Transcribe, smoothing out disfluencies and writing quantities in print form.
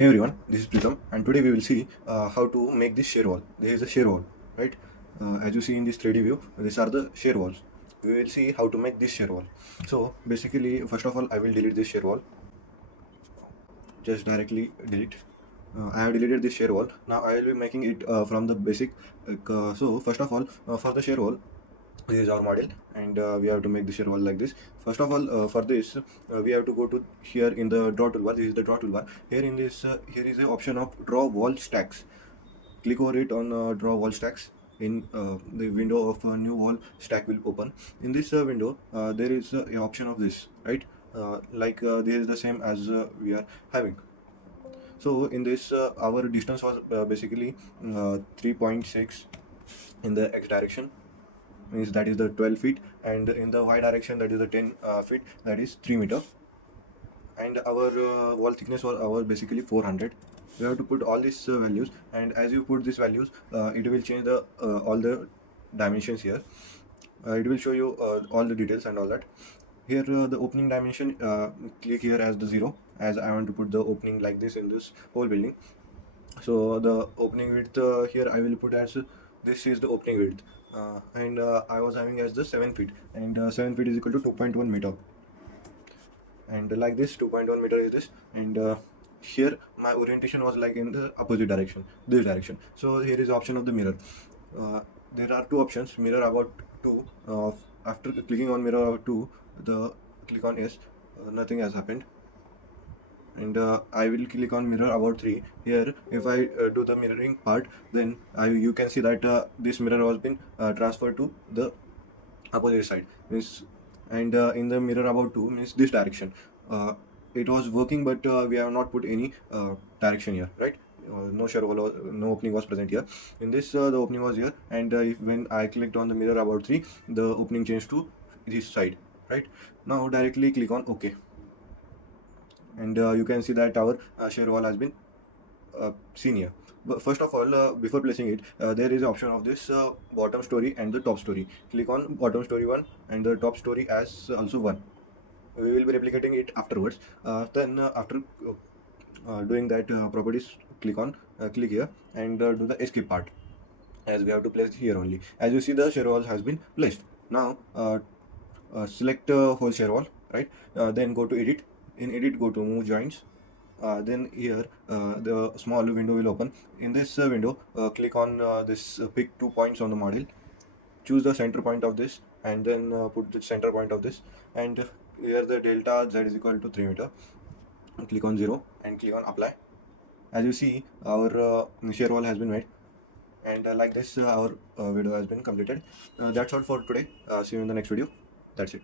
Hey everyone, this is Pritham, and today we will see how to make this shear wall. This is the shear wall, right? As you see in this 3D view, these are the shear walls. We will see how to make this shear wall. So basically, first of all, I will delete this shear wall. Just directly delete. I have deleted this shear wall. Now I will be making it from the basic. So first of all, for the shear wall, this is our model, and we have to make the shear wall like this. First of all, for this, we have to go to here in the draw toolbar. This is the draw toolbar. Here in this, here is the option of draw wall stacks. Click over it on draw wall stacks. In the window of a new wall stack will open. In this window, there is an option of this, right? There is the same as we are having. So in this, our distance was basically 3.6 in the x direction, means that is the 12 feet, and in the y direction, that is the 10 feet, that is 3 meter. And our wall thickness was our basically 400. We have to put all these values, and as you put these values, it will change the all the dimensions here. It will show you all the details and all that. Here the opening dimension, click here as the 0, as I want to put the opening like this in this whole building. So the opening width here I will put as this is the opening width, and I was having as the 7 feet, and 7 feet is equal to 2.1 meter, and like this 2.1 meter is this. And here my orientation was like in the opposite direction, this direction. So here is the option of the mirror. There are two options: mirror about 2. After clicking on mirror about 2, the click on yes, nothing has happened. And I will click on mirror about 3. Here if I do the mirroring part, then you can see that this mirror has been transferred to the opposite side, means. And in the mirror about 2 means this direction, it was working, but we have not put any direction here, right? No shear wall or no opening was present here. In this the opening was here, and when I clicked on the mirror about 3, the opening changed to this side, right? Now directly click on OK, and you can see that our shear wall has been seen here. But first of all, before placing it, there is an option of this bottom story and the top story. Click on bottom story 1 and the top story as also 1. We will be replicating it afterwards. Then after doing that properties, click here and do the escape part, as we have to place here only. As you see, the shear wall has been placed. Now select whole shear wall, right? Then go to edit. In edit, go to move joints. Then here the small window will open. In this window, click on this pick 2 points on the model. Choose the center point of this, and then put the center point of this, and here the delta z is equal to 3 meter. Click on 0 and click on apply. As you see, our shear wall has been made, and like this our video has been completed. That's all for today. See you in the next video. That's it.